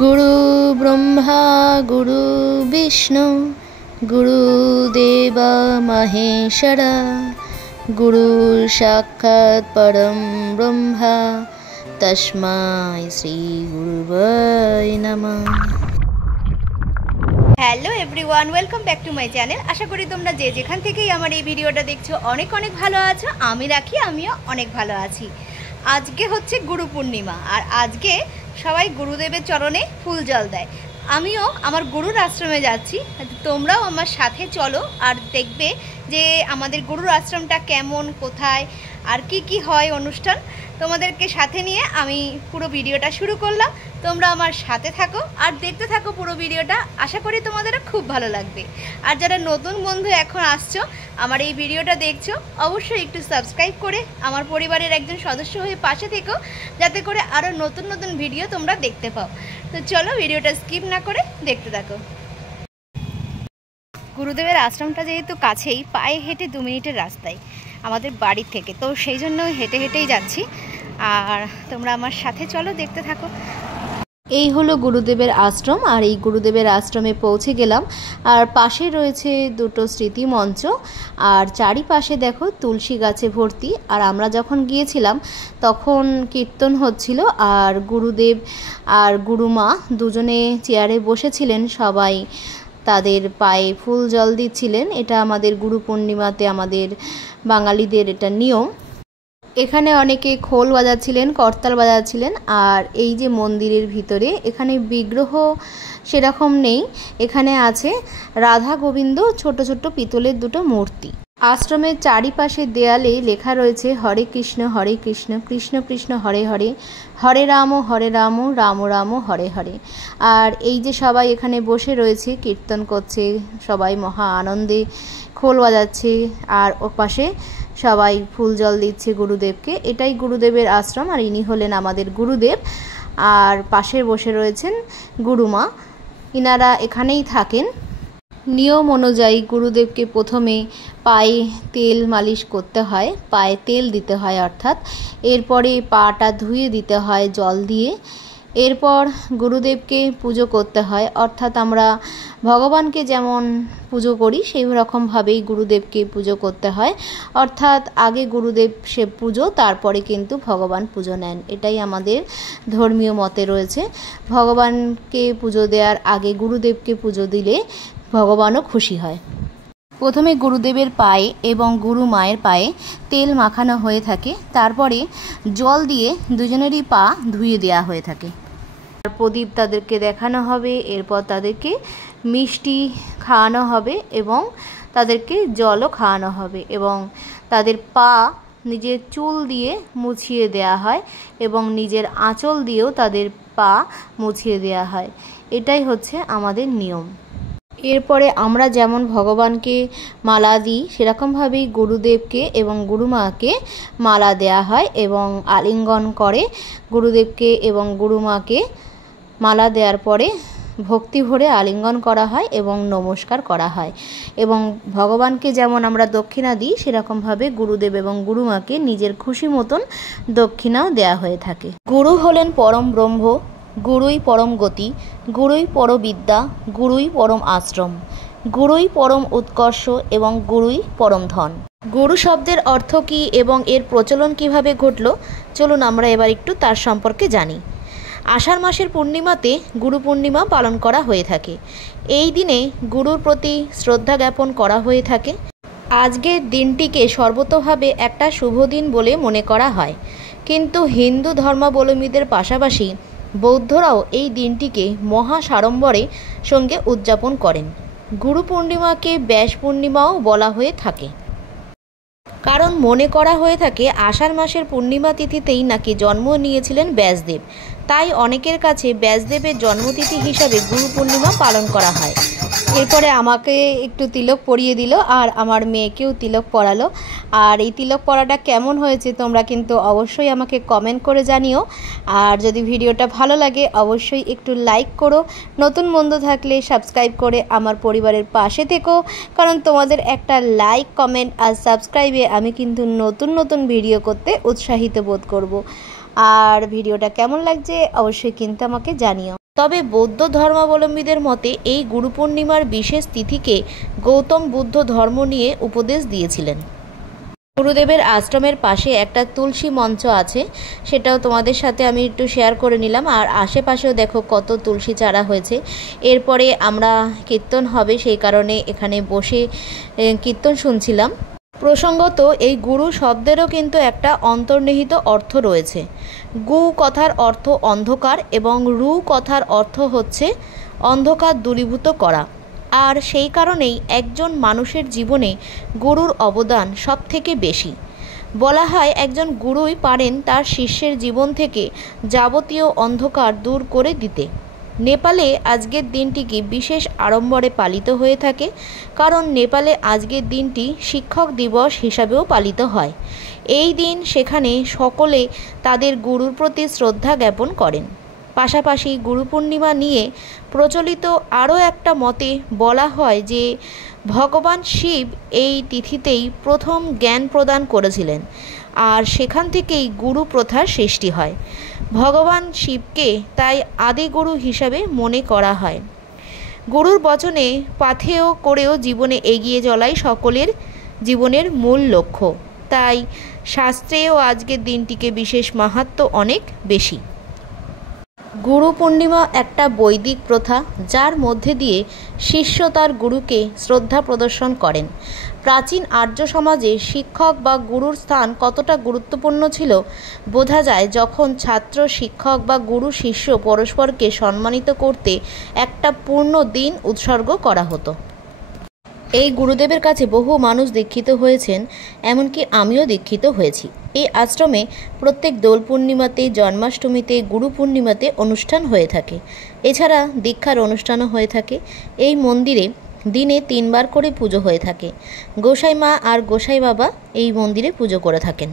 गुरु ब्रह्मा गुरु विष्णु गुरुदेव महेश्वर गुरु साक्षात् परम ब्रह्म तस्मै श्री गुरुवे नमः। Hello everyone, welcome back to my channel. आशा करी तुम्हारा जे जेखान थेकेई आमार এই ভিডিওটা দেখছো অনেক অনেক ভালো আছো। আমি রাখি আমিও অনেক ভালো আছি। আজকে হচ্ছে গুরু পূর্ণিমা আর আজকে সবাই গুরুদেবের চরণে ফুল জল দেয়। আমিও আমার গুরুর আশ্রমে যাচ্ছি, তোমরাও আমার সাথে চলো আর দেখবে যে আমাদের গুরুর আশ্রমটা কেমন, কোথায় আর কি হয় অনুষ্ঠান। তোমাদেরকে সাথে নিয়ে আমি পুরো ভিডিওটা শুরু করলাম। তোমরা আমার সাথে থাকো আর দেখতে থাকো পুরো ভিডিওটা। আশা করি তোমাদের খুব ভালো লাগবে। আর যারা নতুন বন্ধু এখন আসছো আমার এই ভিডিওটা দেখছো, অবশ্যই একটু সাবস্ক্রাইব করে আমার পরিবারের একজন সদস্য হয়ে পাশে থেকো, যাতে করে আরও নতুন নতুন ভিডিও তোমরা দেখতে পাও। তো চলো ভিডিওটা স্কিপ না করে দেখতে থাকো। গুরুদেবের আশ্রমটা যেহেতু কাছেই, পায়ে হেঁটে 2 মিনিটের রাস্তায় আমাদের বাড়ি থেকে, তো সেই জন্য হেঁটে হেঁটেই যাচ্ছি। আর তোমরা আমার সাথে চলো, দেখতে থাকো। এই হলো গুরুদেবের আশ্রম আর এই গুরুদেবের আশ্রমে পৌঁছে গেলাম। আর পাশে রয়েছে দুটো স্মৃতি মঞ্চ আর চারিপাশে দেখো তুলসী গাছে ভর্তি। আর আমরা যখন গিয়েছিলাম তখন কীর্তন হচ্ছিল আর গুরুদেব আর গুরুমা দুজনে চেয়ারে বসেছিলেন, সবাই তাদের পায়ে ফুল জল দিচ্ছিলেন। এটা আমাদের গুরু পূর্ণিমাতে আমাদের বাঙালিদের এটা নিয়ম। এখানে অনেকে খোল বাজাচ্ছিলেন, করতাল বাজাচ্ছিলেন। আর এই যে মন্দিরের ভিতরে এখানে বিগ্রহ সেরকম নেই, এখানে আছে রাধা গোবিন্দ ছোট ছোট পিতলের দুটো মূর্তি। আশ্রমের চারিপাশে দেয়ালে লেখা রয়েছে হরে কৃষ্ণ কৃষ্ণ কৃষ্ণ হরে হরে, হরে রাম রাম রাম হরে হরে। আর এই যে সবাই এখানে বসে রয়েছে, কীর্তন করছে, সবাই মহা আনন্দে খোল বাজাচ্ছে আর ওপাশে সবাই ফুল জল দিচ্ছে গুরুদেবকে। এটাই গুরুদেবের আশ্রম আর ইনি হলেন আমাদের গুরুদেব। আর পাশে বসে রয়েছেন গুরুমা, ইনারা এখানেই থাকেন। নিয়ম অনুযায়ী গুরুদেবকে প্রথমে পায়ে তেল মালিশ করতে হয়, পায়ে তেল দিতে হয় অর্থাৎ। এরপরে পাটা ধুয়ে দিতে হয় জল দিয়ে। এরপর গুরুদেবকে পুজো করতে হয়, অর্থাৎ আমরা ভগবানকে যেমন পুজো করি সেই রকমভাবেই গুরুদেবকে পুজো করতে হয়। অর্থাৎ আগে গুরুদেব সে পুজো, তারপরে কিন্তু ভগবান পুজো নেন। এটাই আমাদের ধর্মীয় মতে রয়েছে। ভগবানকে পুজো দেওয়ার আগে গুরুদেবকে পুজো দিলে ভগবানও খুশি হয়। প্রথমে গুরুদেবের পায়ে এবং গুরু মায়ের পায়ে তেল মাখানো হয়ে থাকে, তারপরে জল দিয়ে দুজনেরই পা ধুয়ে দেওয়া হয়ে থাকে। প্রদীপ তাদেরকে দেখানো হবে, এরপর তাদেরকে মিষ্টি খাওয়ানো হবে এবং তাদেরকে জলও খাওয়ানো হবে এবং তাদের পা নিজের চুল দিয়ে মুছিয়ে দেওয়া হয় এবং নিজের আঁচল দিয়েও তাদের পা মুছিয়ে দেওয়া হয়। এটাই হচ্ছে আমাদের নিয়ম। এরপরে আমরা যেমন ভগবানকে মালা দিই সেরকমভাবেই গুরুদেবকে এবং গুরুমাকে মালা দেয়া হয় এবং আলিঙ্গন করে গুরুদেবকে এবং গুরুমাকে মালা দেওয়ার পরে ভক্তি ভরে আলিঙ্গন করা হয় এবং নমস্কার করা হয়। এবং ভগবানকে যেমন আমরা দক্ষিণা দিই সেরকমভাবে গুরুদেব এবং গুরুমাকে নিজের খুশি মতন দক্ষিণাও দেয়া হয়ে থাকে। গুরু হলেন পরম ব্রহ্ম, গুরুই পরম গতি, গুরুই পরবিদ্যা, গুরুই পরম আশ্রম, গুরুই পরম উৎকর্ষ এবং গুরুই পরম ধন। গুরু শব্দের অর্থ কী এবং এর প্রচলন কিভাবে ঘটল, চলুন আমরা এবার একটু তার সম্পর্কে জানি। আষাঢ় মাসের পূর্ণিমাতে গুরু পূর্ণিমা পালন করা হয়ে থাকে। এই দিনে গুরুর প্রতি শ্রদ্ধা জ্ঞাপন করা হয়ে থাকে। আজকের দিনটিকে সর্বতোভাবে একটা শুভ দিন বলে মনে করা হয়, কিন্তু হিন্দু ধর্মাবলম্বীদের পাশাপাশি বৌদ্ধরাও এই দিনটিকে মহা সাড়ম্বরের সঙ্গে উদযাপন করেন। গুরু পূর্ণিমাকে ব্যাস পূর্ণিমাও বলা হয়ে থাকে, কারণ মনে করা হয়ে থাকে আষাঢ় মাসের পূর্ণিমা তিথিতেই নাকি জন্ম নিয়েছিলেন ব্যাসদেব। তাই অনেকের কাছে ব্যাসদেবের জন্মতিথি হিসাবে গুরু পূর্ণিমা পালন করা হয়। এরপরে আমাকে একটু তিলক পরিয়ে দিল আর আমার মেয়েকেও তিলক পরালো। আর এই তিলক পরাটা কেমন হয়েছে তোমরা কিন্তু অবশ্যই আমাকে কমেন্ট করে জানিও। আর যদি ভিডিওটা ভালো লাগে অবশ্যই একটু লাইক করো, নতুন বন্ধু থাকলে সাবস্ক্রাইব করে আমার পরিবারের পাশে থেকো, কারণ তোমাদের একটা লাইক, কমেন্ট আর সাবস্ক্রাইবে আমি কিন্তু নতুন নতুন ভিডিও করতে উৎসাহিত বোধ করব। আর ভিডিওটা কেমন লাগছে অবশ্যই কিন্তু আমাকে জানিও। তবে বৌদ্ধ ধর্মাবলম্বীদের মতে এই গুরু পূর্ণিমার বিশেষ তিথিকে গৌতম বুদ্ধ ধর্ম নিয়ে উপদেশ দিয়েছিলেন। গুরুদেবের আশ্রমের পাশে একটা তুলসী মঞ্চ আছে, সেটাও তোমাদের সাথে আমি একটু শেয়ার করে নিলাম। আর আশেপাশেও দেখো কত তুলসী চারা হয়েছে। এরপরে আমরা কীর্তন হবে, সেই কারণে এখানে বসে কীর্তন শুনছিলাম। প্রসঙ্গত এই গুরু শব্দেরও কিন্তু একটা অন্তর্নিহিত অর্থ রয়েছে। গু কথার অর্থ অন্ধকার এবং রু কথার অর্থ হচ্ছে অন্ধকার দূরীভূত করা। আর সেই কারণেই একজন মানুষের জীবনে গুরুর অবদান সবথেকে বেশি। বলা হয় একজন গুরুই পারেন তার শিষ্যের জীবন থেকে যাবতীয় অন্ধকার দূর করে দিতে। নেপালে আজকের দিনটিকে বিশেষ আড়ম্বরে পালিত হয়ে থাকে, কারণ নেপালে আজকের দিনটি শিক্ষক দিবস হিসাবেও পালিত হয়। এই দিন সেখানে সকলে তাদের গুরুর প্রতি শ্রদ্ধা জ্ঞাপন করেন। পাশাপাশি গুরু পূর্ণিমা নিয়ে প্রচলিত আরও একটা মতে বলা হয় যে ভগবান শিব এই তিথিতেই প্রথম জ্ঞান প্রদান করেছিলেন, আর সেখান থেকেই গুরু প্রথার সৃষ্টি হয়। ভগবান শিবকে তাই আদিগুরু হিসাবে মনে করা হয়। গুরুর বচনে পাথেয় করেও জীবনে এগিয়ে চলাই সকলের জীবনের মূল লক্ষ্য। তাই শাস্ত্রেও আজকের দিনটিকে বিশেষ মাহাত্ম্য অনেক বেশি। গুরু পূর্ণিমা একটা বৈদিক প্রথা, যার মধ্যে দিয়ে শিষ্য তার গুরুকে শ্রদ্ধা প্রদর্শন করেন। প্রাচীন আর্য সমাজে শিক্ষক বা গুরুর স্থান কতটা গুরুত্বপূর্ণ ছিল বোঝা যায় যখন ছাত্র, শিক্ষক বা গুরু শিষ্য পরস্পরকে সম্মানিত করতে একটা পূর্ণ দিন উৎসর্গ করা হতো। এই গুরুদেবের কাছে বহু মানুষ দীক্ষিত হয়েছেন, এমনকি আমিও দীক্ষিত হয়েছি। এই আশ্রমে প্রত্যেক দোল পূর্ণিমাতে, জন্মাষ্টমীতে, গুরু পূর্ণিমাতে অনুষ্ঠান হয়ে থাকে। এছাড়া দীক্ষার অনুষ্ঠানও হয়ে থাকে। এই মন্দিরে দিনে 3 বার করে পুজো হয়ে থাকে। গোসাই মা আর গোসাই বাবা এই মন্দিরে পুজো করে থাকেন।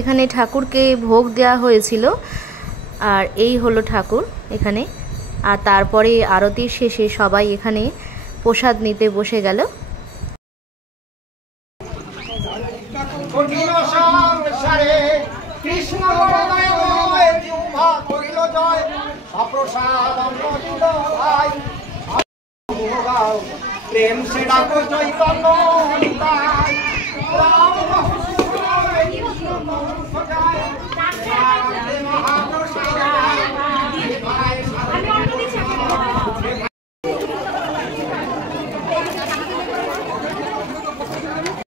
এখানে ঠাকুরকে ভোগ দেওয়া হয়েছিল, আর এই হলো ঠাকুর এখানে। আর তারপরে আরতির শেষে সবাই এখানে প্রসাদ নিতে বসে গেল। প্রেম সে ডাকো চৈতন্য